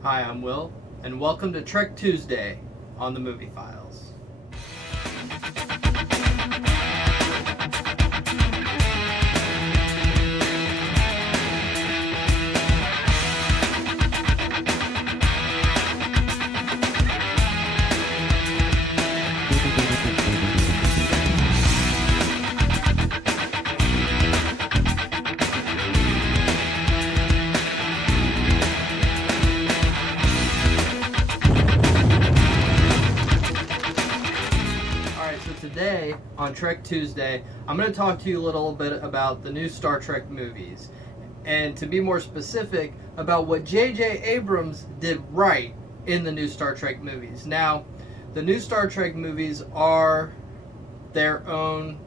Hi, I'm Will, and welcome to Trek Tuesday on the Movie Files. Today, on Trek Tuesday, I'm going to talk to you a little bit about the new Star Trek movies. And to be more specific, about what JJ Abrams did right in the new Star Trek movies. Now, the new Star Trek movies are their own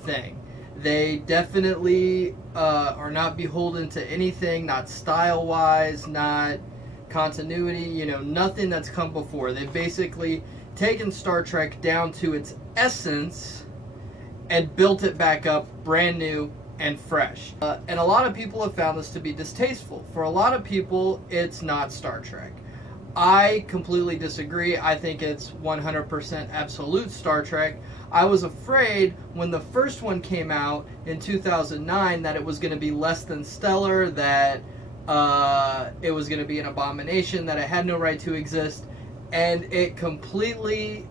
thing. They definitely are not beholden to anything, not style-wise, not continuity, nothing that's come before. They've basically taken Star Trek down to its essence and built it back up brand new and fresh. And a lot of people have found this to be distasteful. For a lot of people, it's not Star Trek. I completely disagree. I think it's 100% absolute Star Trek. I was afraid when the first one came out in 2009 that it was going to be less than stellar, that it was going to be an abomination, that it had no right to exist. And it completely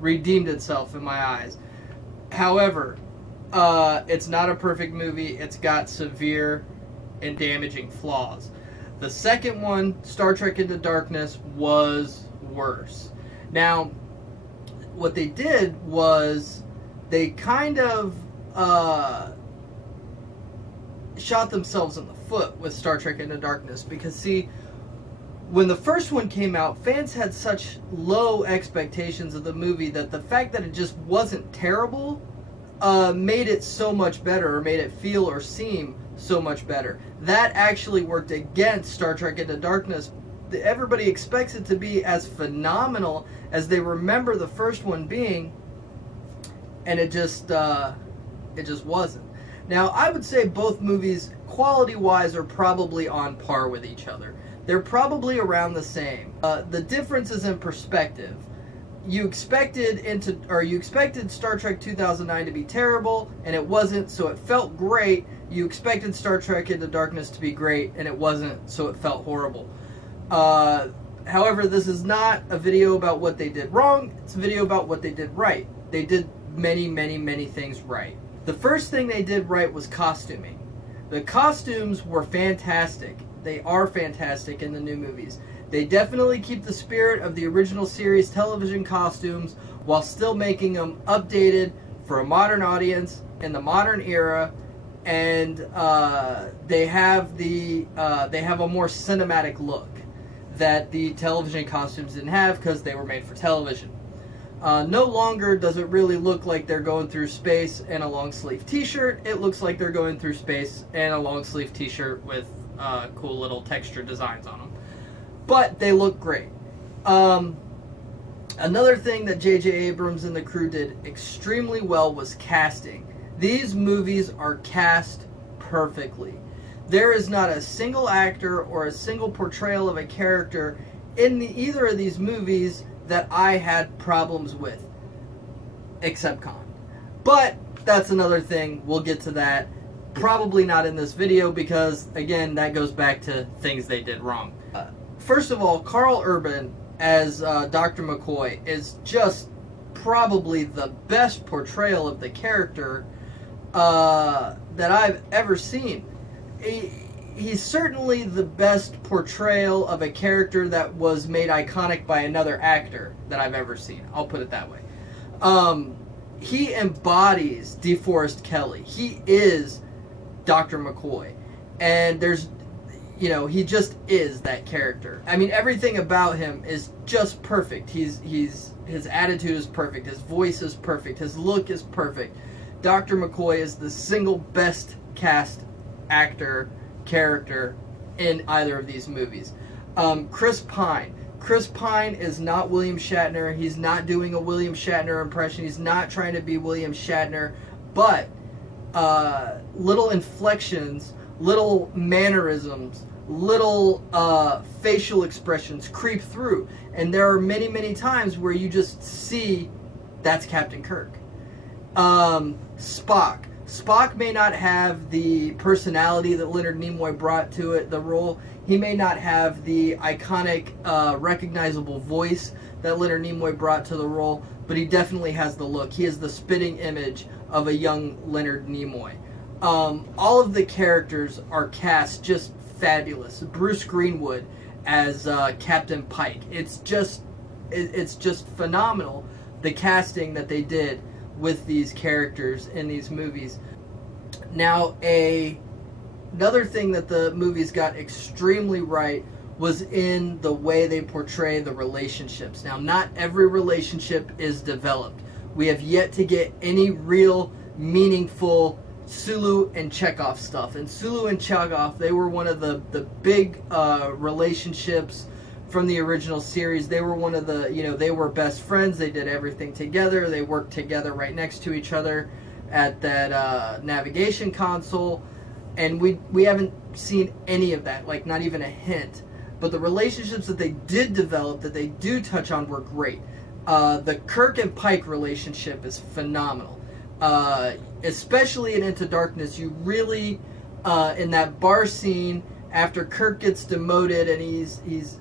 redeemed itself in my eyes. However, it's not a perfect movie. It's got severe and damaging flaws. The second one, Star Trek Into Darkness, was worse. Now, what they did was they kind of shot themselves in the foot with Star Trek Into Darkness, because, see, when the first one came out, fans had such low expectations of the movie that the fact that it just wasn't terrible made it so much better, or made it feel or seem so much better. That actually worked against Star Trek Into Darkness. Everybody expects it to be as phenomenal as they remember the first one being, and it just wasn't. Now, I would say both movies, quality-wise, are probably on par with each other. They're probably around the same. The difference is in perspective. You expected Star Trek 2009 to be terrible, and it wasn't, so it felt great. You expected Star Trek Into Darkness to be great, and it wasn't, so it felt horrible. However, this is not a video about what they did wrong. It's a video about what they did right. They did many, many, many things right. The first thing they did right was costuming. The costumes were fantastic. They are fantastic in the new movies. They definitely keep the spirit of the original series television costumes while still making them updated for a modern audience in the modern era, and they have a more cinematic look that the television costumes didn't have because they were made for television. No longer does it really look like they're going through space in a long sleeve t-shirt. It looks like they're going through space in a long sleeve t-shirt with cool little texture designs on them. But they look great. Another thing that JJ Abrams and the crew did extremely well was casting. These movies are cast perfectly. There is not a single actor or a single portrayal of a character in either of these movies that I had problems with, except Khan. But that's another thing. We'll get to that. Probably not in this video because, again, that goes back to things they did wrong. First of all, Karl Urban as Dr. McCoy is just probably the best portrayal of the character that I've ever seen. He's certainly the best portrayal of a character that was made iconic by another actor that I've ever seen. I'll put it that way. He embodies DeForest Kelley. He is Dr. McCoy. And he just is that character. I mean, everything about him is just perfect. His attitude is perfect. His voice is perfect. His look is perfect. Dr. McCoy is the single best cast actor character in either of these movies. Chris Pine. Chris Pine is not William Shatner. He's not doing a William Shatner impression. He's not trying to be William Shatner. But little inflections, little mannerisms little facial expressions creep through. And there are many, many times where you just see that's Captain Kirk. Spock. Spock may not have the personality that Leonard Nimoy brought to it, the role. He may not have the iconic, recognizable voice that Leonard Nimoy brought to the role, but he definitely has the look. He is the spitting image of a young Leonard Nimoy. All of the characters are cast just fabulous. Bruce Greenwood as Captain Pike. It's just phenomenal, the casting that they did with these characters in these movies. Now, another thing that the movies got extremely right was in the way they portray the relationships. Now, not every relationship is developed. We have yet to get any real meaningful Sulu and Chekhov stuff. And Sulu and Chekhov, they were one of the big relationships from the original series. They were one of the, they were best friends. They did everything together. They worked together right next to each other at that navigation console. And we haven't seen any of that, like not even a hint. But the relationships that they did develop, that they do touch on, were great. The Kirk and Pike relationship is phenomenal. Especially in Into Darkness, you really, in that bar scene, after Kirk gets demoted and he's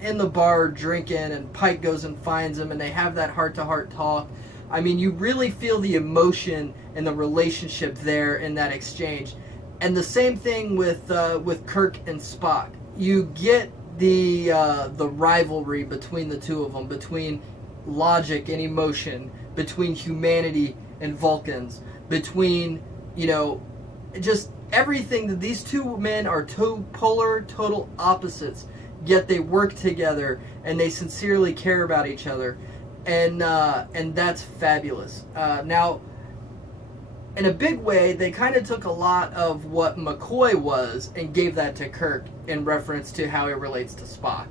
in the bar drinking, and Pike goes and finds him, and they have that heart-to-heart talk. I mean, you really feel the emotion and the relationship there in that exchange. And the same thing with Kirk and Spock. You get the rivalry between the two of them, between logic and emotion, between humanity and Vulcans, between, just everything. That these two men are two polar, total opposites, yet they work together and they sincerely care about each other, and that's fabulous. Now, in a big way, they kind of took a lot of what McCoy was and gave that to Kirk in reference to how he relates to Spock.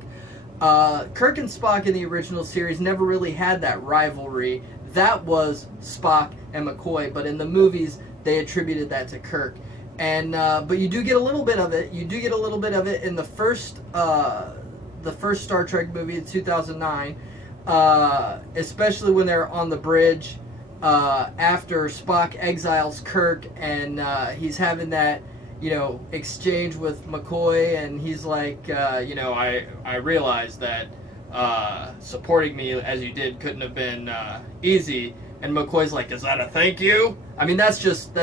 Kirk and Spock in the original series never really had that rivalry. That was Spock and McCoy, but in the movies, they attributed that to Kirk. And but you do get a little bit of it. You do get a little bit of it in the first Star Trek movie in 2009, especially when they're on the bridge after Spock exiles Kirk, and he's having that exchange with McCoy, and he's like, I realized that supporting me as you did couldn't have been easy. And McCoy's like, is that a thank you? I mean, that's just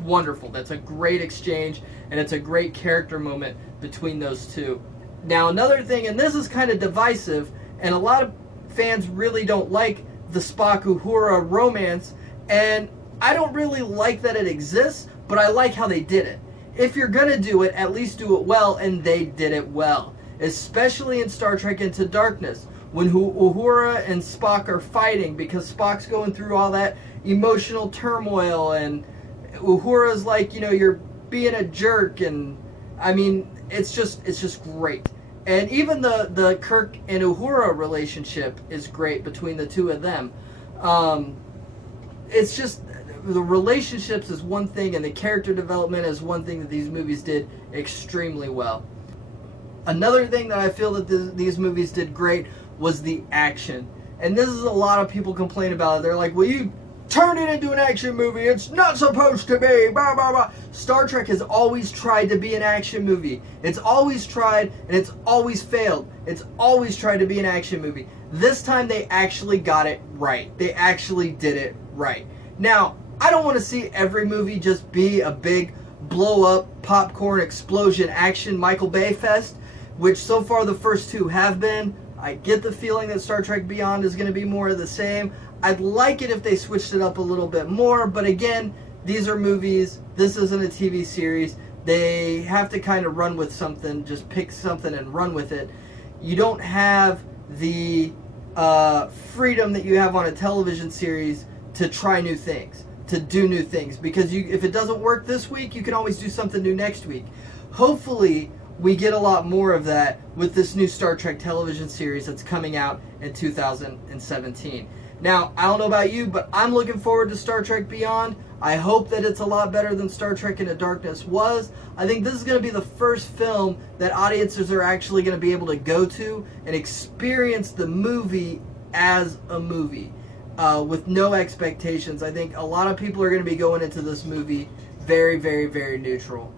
wonderful. That's a great exchange, and it's a great character moment between those two. Now, another thing, and this is kind of divisive, and a lot of fans really don't like the Spock-Uhura romance, and I don't really like that it exists, but I like how they did it. If you're going to do it, at least do it well, and they did it well. Especially in Star Trek Into Darkness, when Uhura and Spock are fighting, because Spock's going through all that emotional turmoil, and Uhura's like, you're being a jerk, and I mean, it's just great. And even the Kirk and Uhura relationship is great between the two of them. It's just, the relationships is one thing, and the character development is one thing that these movies did extremely well. Another thing that I feel that these movies did great was the action. And this is a lot of people complain about it. They're like, well, you turned it into an action movie. It's not supposed to be. Blah, blah, blah. Star Trek has always tried to be an action movie. It's always tried, and it's always failed. It's always tried to be an action movie. This time they actually got it right. They actually did it right. Now, I don't want to see every movie just be a big blow-up, popcorn, explosion, action Michael Bay fest, which so far the first two have been. I get the feeling that Star Trek Beyond is going to be more of the same. I'd like it if they switched it up a little bit more, but again, these are movies. This isn't a TV series. They have to kind of run with something, just pick something and run with it. You don't have the freedom that you have on a television series to try new things, to do new things, because if it doesn't work this week, you can always do something new next week. Hopefully, we get a lot more of that with this new Star Trek television series that's coming out in 2017. Now, I don't know about you, but I'm looking forward to Star Trek Beyond. I hope that it's a lot better than Star Trek Into Darkness was. I think this is going to be the first film that audiences are actually going to be able to go to and experience the movie as a movie with no expectations. I think a lot of people are going to be going into this movie very, very, very neutral.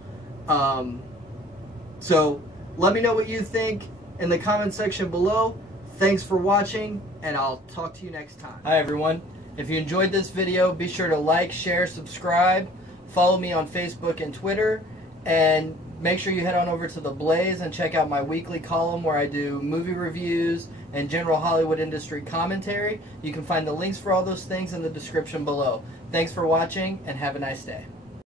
So let me know what you think in the comment section below. Thanks for watching, and I'll talk to you next time. Hi everyone. If you enjoyed this video, be sure to like, share, subscribe, follow me on Facebook and Twitter, and make sure you head on over to TheBlaze and check out my weekly column where I do movie reviews and general Hollywood industry commentary. You can find the links for all those things in the description below. Thanks for watching, and have a nice day.